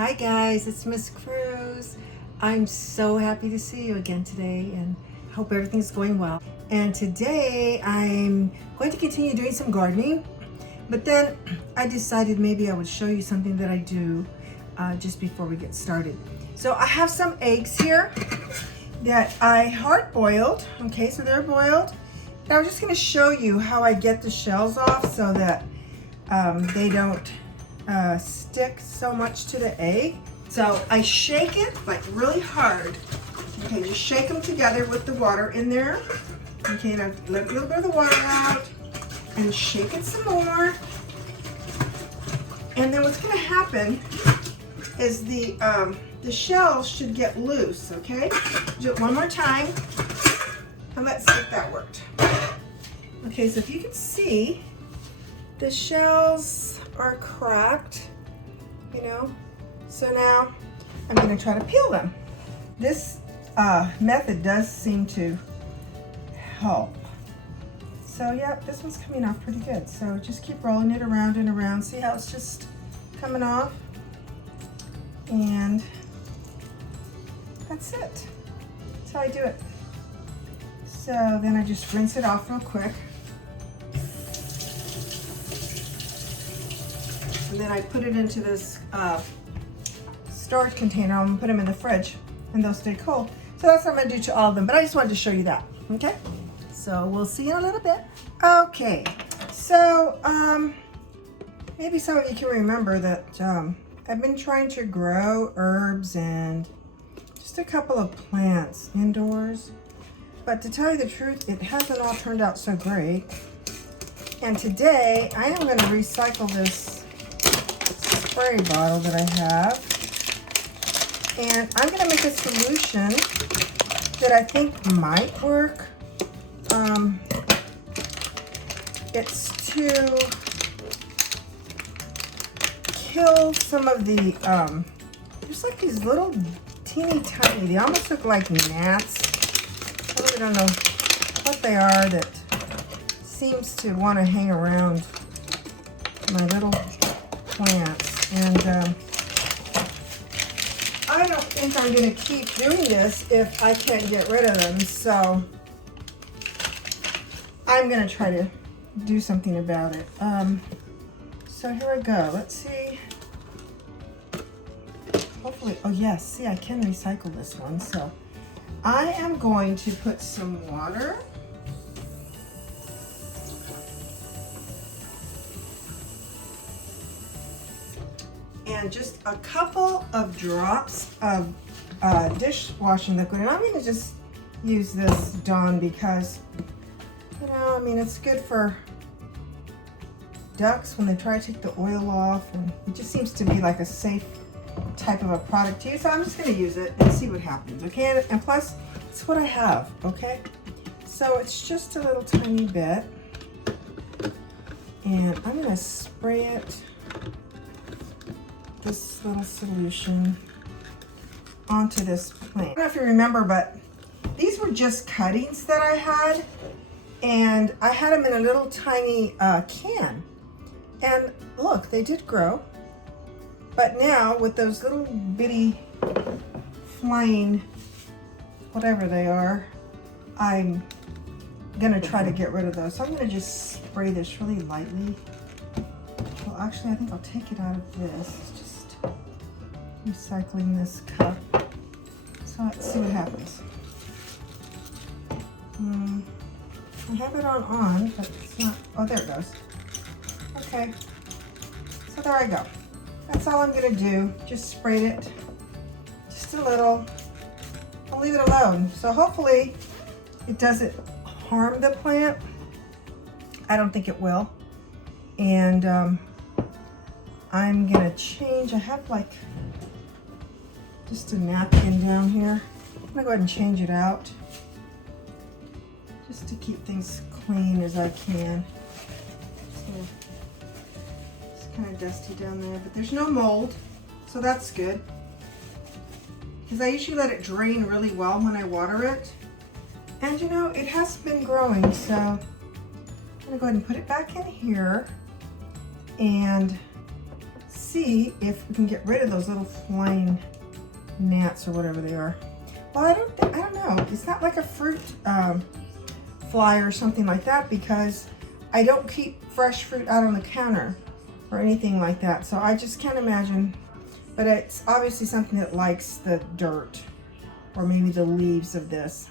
Hi guys, it's Miss Cruz. I'm so happy to see you again today and hope everything's going well. And today I'm going to continue doing some gardening, but then I decided maybe I would show you something that I do just before we get started. So I have some eggs here that I hard boiled. Okay, so they're boiled. And I'm just going to show you how I get the shells off so that they don't stick so much to the egg. So I shake it like really hard. Okay, just shake them together with the water in there. Okay, now let a little bit of the water out and shake it some more. And then what's going to happen is the shells should get loose. Okay, do it one more time and let's see if that worked. Okay, so if you can see, the shells are cracked, you know, so now I'm going to try to peel them. This method does seem to help. So yeah, this one's coming off pretty good. So just keep rolling it around and around. See how it's just coming off? And that's it. That's how I do it. So then I just rinse it off real quick. And then I put it into this storage container. I'm gonna put them in the fridge and they'll stay cold. So that's what I'm gonna do to all of them, but I just wanted to show you that, okay? So we'll see you in a little bit. Okay, so maybe some of you can remember that I've been trying to grow herbs and just a couple of plants indoors. But to tell you the truth, it hasn't all turned out so great. And today I am gonna recycle this spray bottle that I have, and I'm going to make a solution that I think might work. It's to kill some of the there's like these little teeny tiny, they almost look like gnats. I really don't know what they are that seems to want to hang around my little plants. And I don't think I'm going to keep doing this if I can't get rid of them. So I'm going to try to do something about it. So here I go. Let's see. Hopefully, oh yes, see, I can recycle this one. So I am going to put some water. And just a couple of drops of dishwashing liquid. And I'm going to just use this Dawn because, you know, I mean, it's good for ducks when they try to take the oil off. And it just seems to be like a safe type of a product to use. So I'm just going to use it and see what happens, okay? And plus, it's what I have, okay? So it's just a little tiny bit. And I'm going to spray it, this little solution, onto this plant. I don't know if you remember, but these were just cuttings that I had, and I had them in a little tiny can. And look, they did grow. But now with those little bitty flying, whatever they are, I'm gonna try to get rid of those. So I'm gonna just spray this really lightly. Well, actually, I think I'll take it out of this. Just recycling this cup. So let's see what happens. I have it on, but it's not. Oh, there it goes. Okay. So there I go. That's all I'm gonna do. Just sprayed it. Just a little. I'll leave it alone. So hopefully it doesn't harm the plant. I don't think it will. And I'm gonna change. I have like just a napkin down here. I'm gonna go ahead and change it out just to keep things clean as I can. So it's kind of dusty down there, but there's no mold, so that's good. Because I usually let it drain really well when I water it. And you know, it has been growing, so I'm gonna go ahead and put it back in here and see if we can get rid of those little flying gnats or whatever they are. Well, I don't know. It's not like a fruit fly or something like that, because I don't keep fresh fruit out on the counter or anything like that. So I just can't imagine, but it's obviously something that likes the dirt or maybe the leaves of this.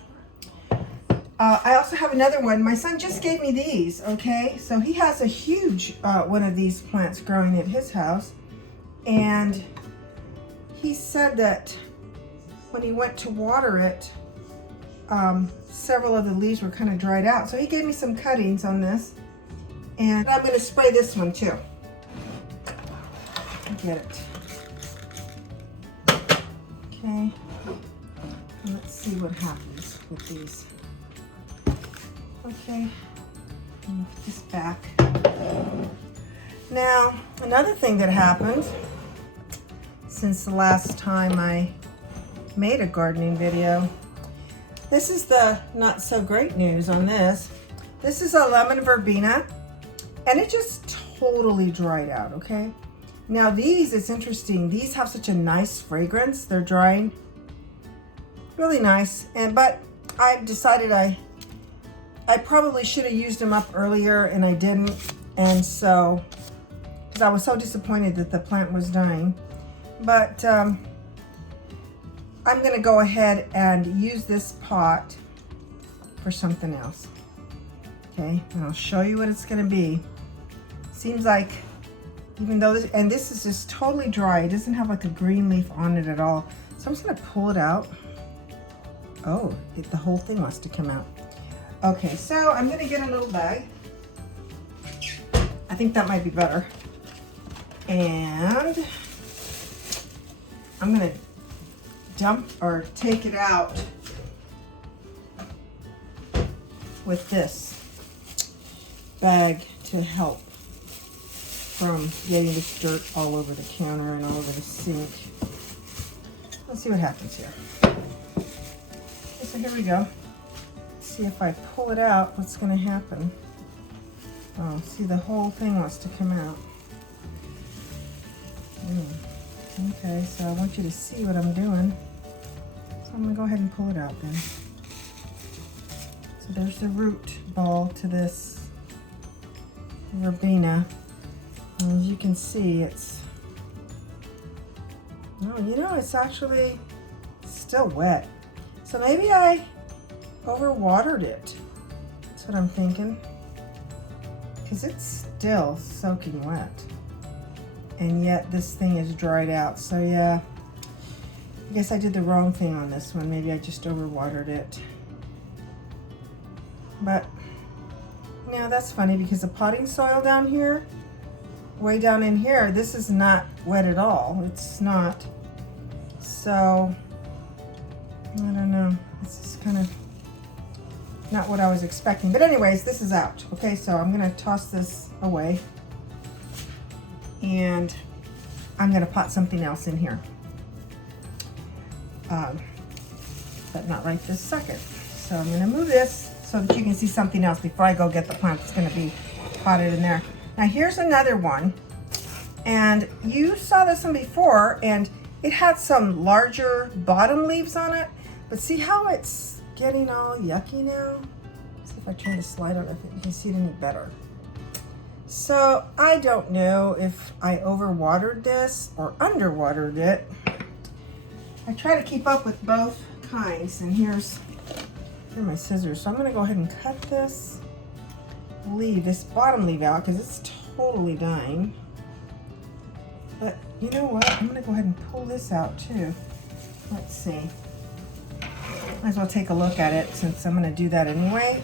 I also have another one. My son just gave me these, okay? So he has a huge one of these plants growing at his house. And he said that when he went to water it, several of the leaves were kind of dried out. So he gave me some cuttings on this. And I'm going to spray this one too. Get it. Okay. And let's see what happens with these. Okay, move this back. Now, another thing that happened since the last time I made a gardening video, this is the not so great news on this. This is a lemon verbena, and it just totally dried out, okay? Now these, it's interesting, these have such a nice fragrance. They're drying really nice, but I've decided I probably should have used them up earlier, and I didn't. And so, because I was so disappointed that the plant was dying. But I'm going to go ahead and use this pot for something else. Okay, and I'll show you what it's going to be. Seems like, even though this, and this is just totally dry, it doesn't have like a green leaf on it at all. So I'm just going to pull it out. Oh, the whole thing wants to come out. Okay, so I'm gonna get a little bag. I think that might be better. And I'm gonna dump or take it out with this bag to help from getting this dirt all over the counter and all over the sink. Let's see what happens here. Okay, so here we go. See if I pull it out, what's going to happen. Oh, see, the whole thing wants to come out. Okay, so I want you to see what I'm doing. So I'm going to go ahead and pull it out then. So there's the root ball to this verbena. And as you can see, it's, oh, you know, it's actually still wet. So maybe I overwatered it. That's what I'm thinking. Because it's still soaking wet. And yet this thing is dried out. So yeah, I guess I did the wrong thing on this one. Maybe I just overwatered it. But, you know, that's funny because the potting soil down here, way down in here, this is not wet at all. It's not. So, I don't know. This is kind of not what I was expecting. But anyways, this is out. Okay, so I'm going to toss this away. And I'm going to pot something else in here. But not right this second. So I'm going to move this so that you can see something else before I go get the plant that's going to be potted in there. Now here's another one. And you saw this one before, and it had some larger bottom leaves on it. But see how it's getting all yucky now? Let's see if I turn the slide on, if you can see it any better. So I don't know if I overwatered this or underwatered it. I try to keep up with both kinds, and here are my scissors. So I'm gonna go ahead and cut this leaf, this bottom leaf out, because it's totally dying. But you know what? I'm gonna go ahead and pull this out too. Let's see. Might as well take a look at it since I'm gonna do that anyway.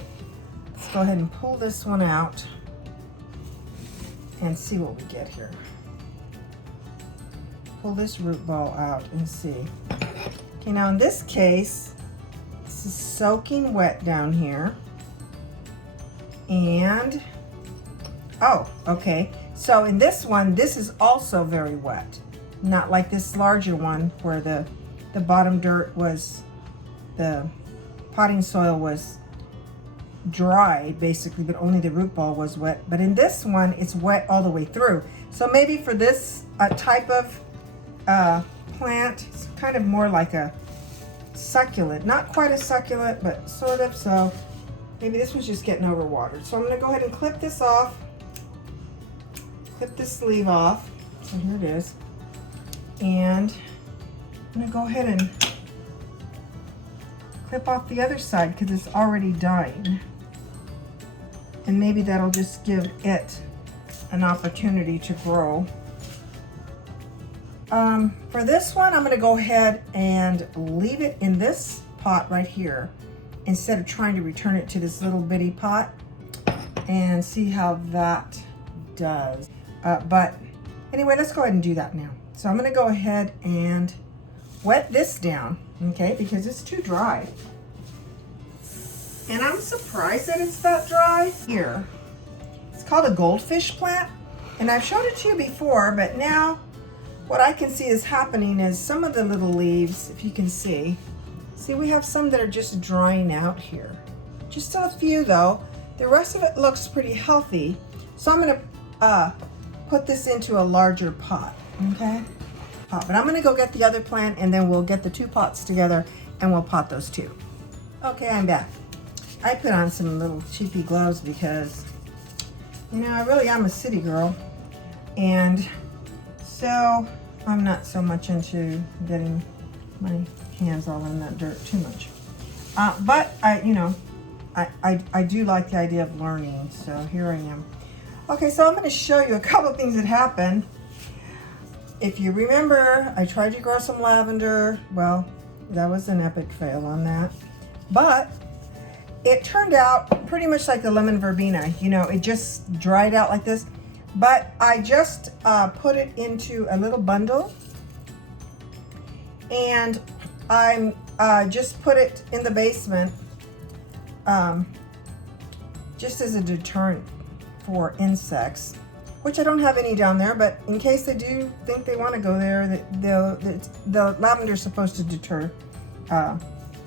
Let's go ahead and pull this one out and see what we get here. Pull this root ball out and see. Okay, now in this case, this is soaking wet down here. And, oh, okay. So in this one, this is also very wet. Not like this larger one where the bottom dirt was, the potting soil was dry basically, but only the root ball was wet. But in this one, it's wet all the way through. So maybe for this a type of plant. It's kind of more like a succulent, not quite a succulent, but sort of. So maybe this one's just getting overwatered. So I'm going to go ahead and clip this off, clip this sleeve off. So here it is. And I'm going to go ahead and clip off the other side because it's already dying. And maybe that'll just give it an opportunity to grow. For this one, I'm going to go ahead and leave it in this pot right here instead of trying to return it to this little bitty pot and see how that does. But anyway, let's go ahead and do that now. So I'm going to go ahead and wet this down, okay, because it's too dry. And I'm surprised that it's that dry. Here, it's called a goldfish plant, and I've showed it to you before, but now what I can see is happening is some of the little leaves, if you can see, we have some that are just drying out here. Just a few though. The rest of it looks pretty healthy. So I'm gonna put this into a larger pot, okay? But I'm gonna go get the other plant and then we'll get the two pots together and we'll pot those two. Okay, I'm back. I put on some little cheapy gloves because, you know, I really am a city girl. And so I'm not so much into getting my hands all in that dirt too much. But I do like the idea of learning. So here I am. Okay, so I'm going to show you a couple of things that happened. If you remember, I tried to grow some lavender. Well, that was an epic fail on that. But it turned out pretty much like the lemon verbena. You know, it just dried out like this. But I just put it into a little bundle, and I'm just put it in the basement just as a deterrent for insects, which I don't have any down there, but in case they do think they want to go there, the lavender is supposed to deter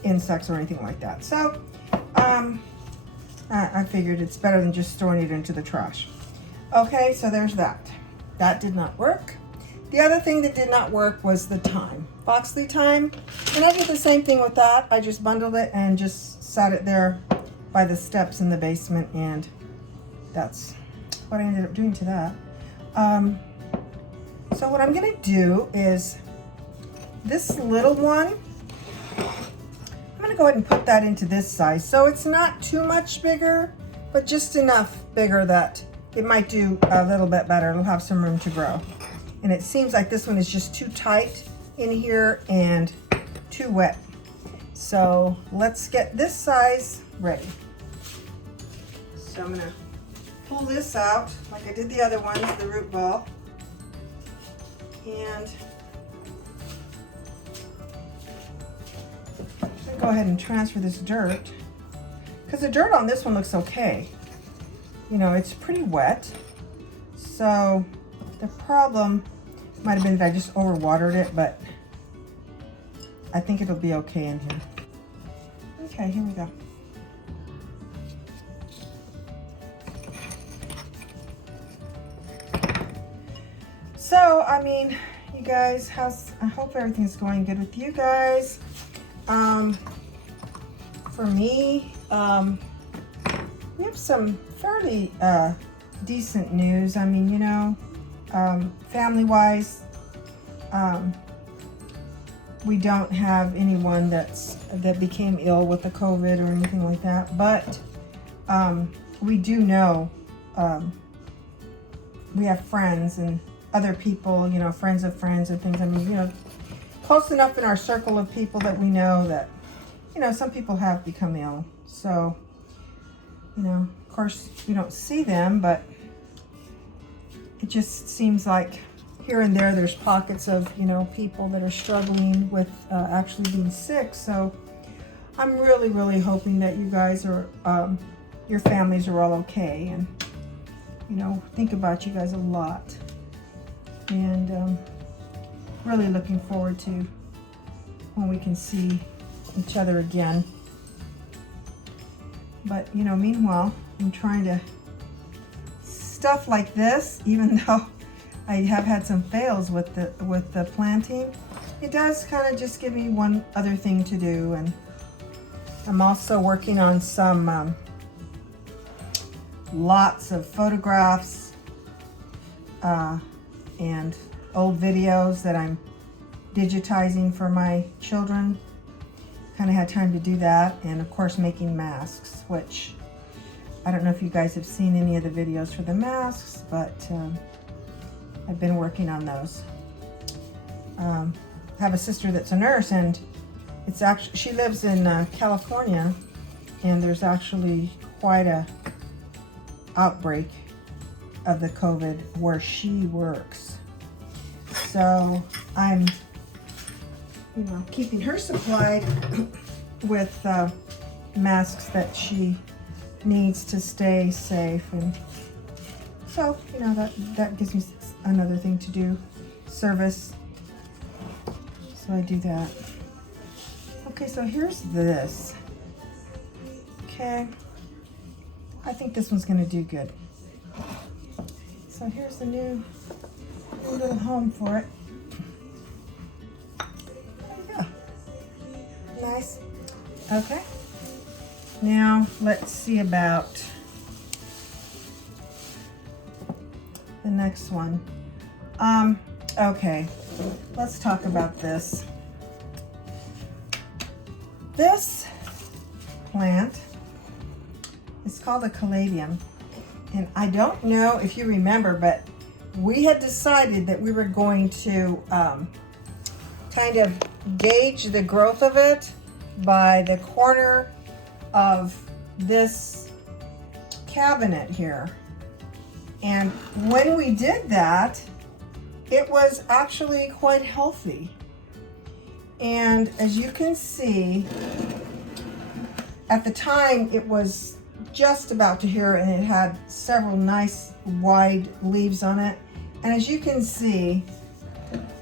insects or anything like that. So I figured it's better than just throwing it into the trash. Okay, so there's that. That did not work. The other thing that did not work was the thyme, Foxley thyme. And I did the same thing with that. I just bundled it and just sat it there by the steps in the basement, and that's what I ended up doing to that. So what I'm gonna do is this little one, I'm gonna go ahead and put that into this size. So it's not too much bigger, but just enough bigger that it might do a little bit better. It'll have some room to grow. And it seems like this one is just too tight in here and too wet. So let's get this size ready. So I'm gonna pull this out like I did the other ones, the root ball. And I'm gonna go ahead and transfer this dirt, because the dirt on this one looks okay. You know, it's pretty wet. So the problem might have been that I just overwatered it, but I think it'll be okay in here. Okay, here we go. So, I mean, you guys, I hope everything's going good with you guys. For me, we have some fairly decent news. I mean, you know, family-wise, we don't have anyone that became ill with the COVID or anything like that, but we do know we have friends and other people, you know, friends of friends and things. I mean, you know, close enough in our circle of people that we know that, you know, some people have become ill. So, you know, of course, we don't see them, but it just seems like here and there, there's pockets of, you know, people that are struggling with actually being sick. So I'm really, really hoping that you guys are, your families are all okay, and, you know, think about you guys a lot. And really looking forward to when we can see each other again. But, you know, meanwhile, I'm trying to stuff like this, even though I have had some fails with the planting. It does kind of just give me one other thing to do, and I'm also working on some lots of photographs and old videos that I'm digitizing for my children. Kind of had time to do that, and of course making masks, which I don't know if you guys have seen any of the videos for the masks, but I've been working on those. I have a sister that's a nurse, and it's actually, she lives in California, and there's actually quite a outbreak of the COVID where she works. So I'm, you know, keeping her supplied with masks that she needs to stay safe, and so, you know, that gives me another thing to do, service. So I do that. Okay, so here's this. Okay, I think this one's gonna do good. So here's the new little home for it. There you go. Nice. Okay. Now let's see about the next one. Okay, let's talk about this. This plant is called a caladium, and I don't know if you remember, but we had decided that we were going to kind of gauge the growth of it by the corner of this cabinet here. And when we did that, it was actually quite healthy. And as you can see, at the time it was just about to here, and it had several nice wide leaves on it. And as you can see,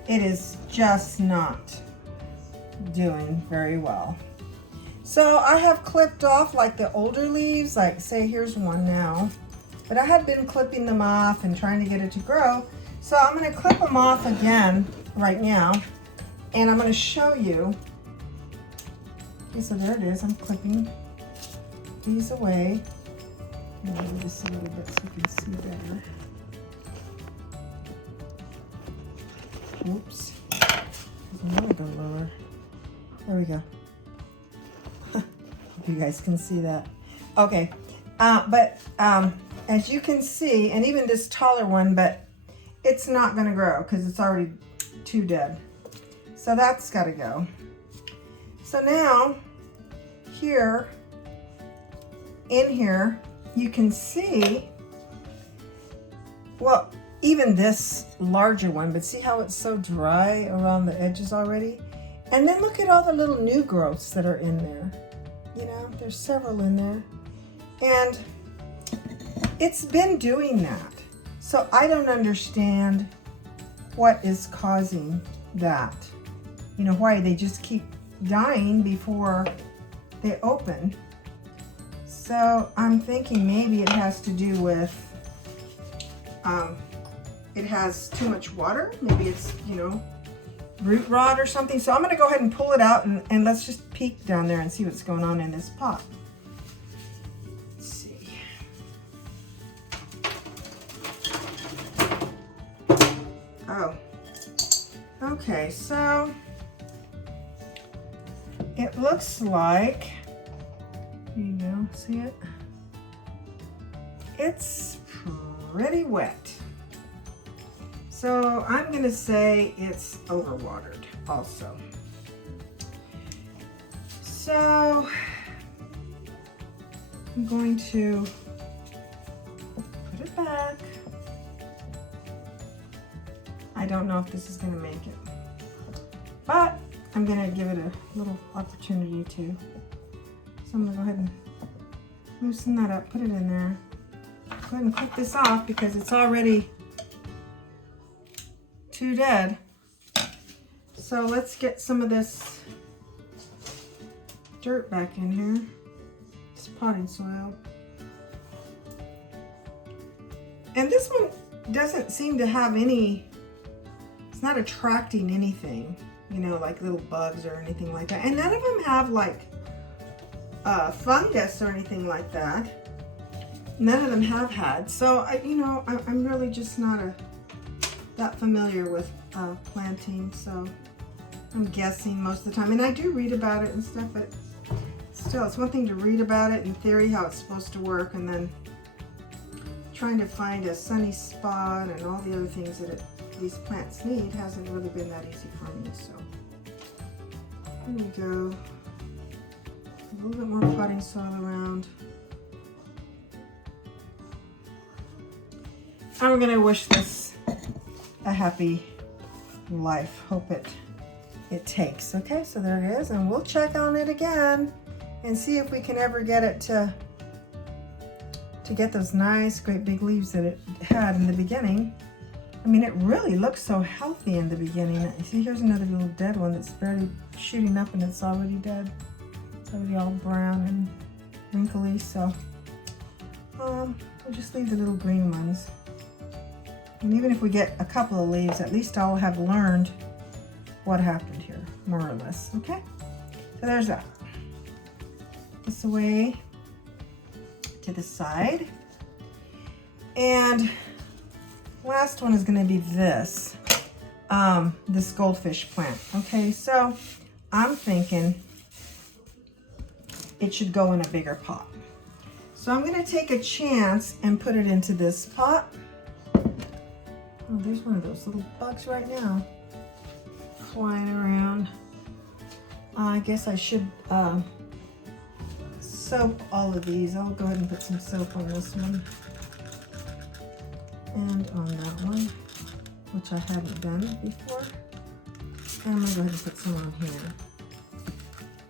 it is just not doing very well. So I have clipped off like the older leaves, like say here's one now, but I had been clipping them off and trying to get it to grow. So I'm gonna clip them off again right now, and I'm gonna show you. Okay, so there it is, I'm clipping these away. Move this a little bit so you can see better. Oops, I'm gonna go lower. There we go. You guys can see that. Okay, but as you can see, and even this taller one, but it's not gonna grow because it's already too dead. So that's gotta go. So now, here, in here, you can see, well, even this larger one, but see how it's so dry around the edges already? And then look at all the little new growths that are in there. You know, there's several in there. And it's been doing that. So I don't understand what is causing that. You know, why they just keep dying before they open. So I'm thinking maybe it has to do with, it has too much water. Maybe it's, you know, root rot or something. So I'm gonna go ahead and pull it out, and let's just peek down there and see what's going on in this pot. Let's see. Oh, okay, so it looks like, here you go, see it? It's pretty wet. So I'm gonna say it's overwatered also. So I'm going to put it back. I don't know if this is gonna make it, but I'm gonna give it a little opportunity to. So I'm gonna go ahead and loosen that up, put it in there. Go ahead and clip this off because it's already too dead. So let's get some of this dirt back in here. It's potting soil. And this one doesn't seem to have any, it's not attracting anything, you know, like little bugs or anything like that. And none of them have like fungus or anything like that. None of them have had. So, I'm really just not that familiar with planting. So I'm guessing most of the time. And I do read about it and stuff, but still, it's one thing to read about it in theory, how it's supposed to work, and then trying to find a sunny spot and all the other things that these plants need hasn't really been that easy for me. So here we go. A little bit more potting soil around. And we're gonna wish this a happy life. Hope it takes. Okay, so there it is, and we'll check on it again and see if we can ever get it to get those nice, great big leaves that it had in the beginning. I mean, it really looks so healthy in the beginning. See, here's another little dead one that's barely shooting up and it's already dead. It's already all brown and wrinkly, so we'll just leave the little green ones. And even if we get a couple of leaves, at least I'll have learned what happened here, more or less, okay? So there's that. This away to the side. And last one is going to be this goldfish plant. Okay, so I'm thinking it should go in a bigger pot. So I'm going to take a chance and put it into this pot. Oh, there's one of those little bugs right now flying around. I guess I should soap all of these. I'll go ahead and put some soap on this one and on that one, which I hadn't done before. And I'm gonna go ahead and put some on here.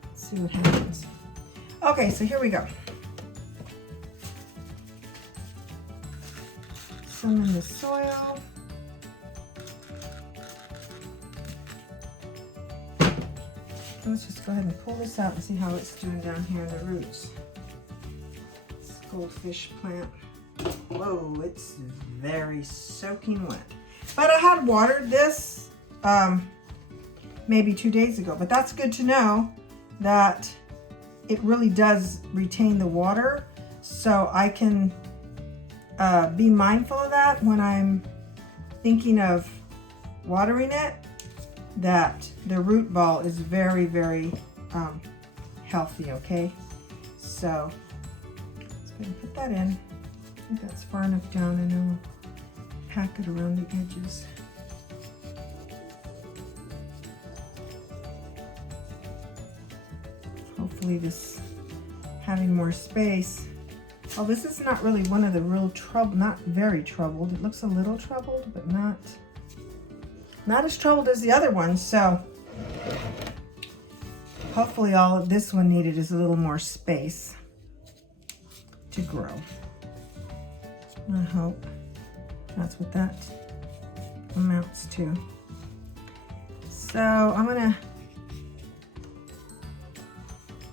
Let's see what happens. Okay, so here we go. Some in the soil. Let's just go ahead and pull this out and see how it's doing down here in the roots. This goldfish plant. Whoa, it's very soaking wet. But I had watered this maybe 2 days ago, but that's good to know that it really does retain the water, so I can be mindful of that when I'm thinking of watering it, that the root ball is very, very healthy, okay? So let's go and put that in. I think that's far enough down, and then we'll pack it around the edges. Hopefully this having more space. Oh, this is not really one of the real not very troubled. It looks a little troubled, but not as troubled as the other ones. So hopefully all of this one needed is a little more space to grow. I hope that's what that amounts to. So I'm gonna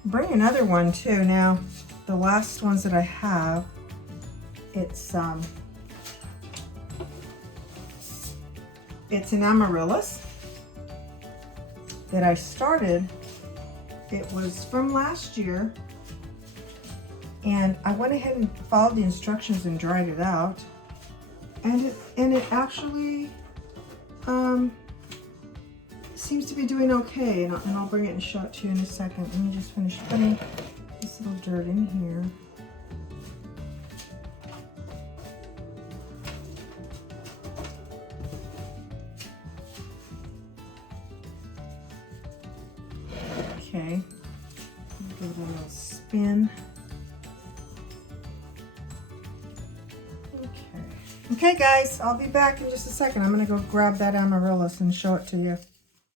bring another one too. Now, the last ones that I have, it's an amaryllis that I started. It was from last year, and I went ahead and followed the instructions and dried it out, and it actually seems to be doing okay, and I'll bring it and show it to you in a second. Let me just finish putting this little dirt in here. Okay, give it a little spin. Okay, guys, I'll be back in just a second. I'm gonna go grab that amaryllis and show it to you.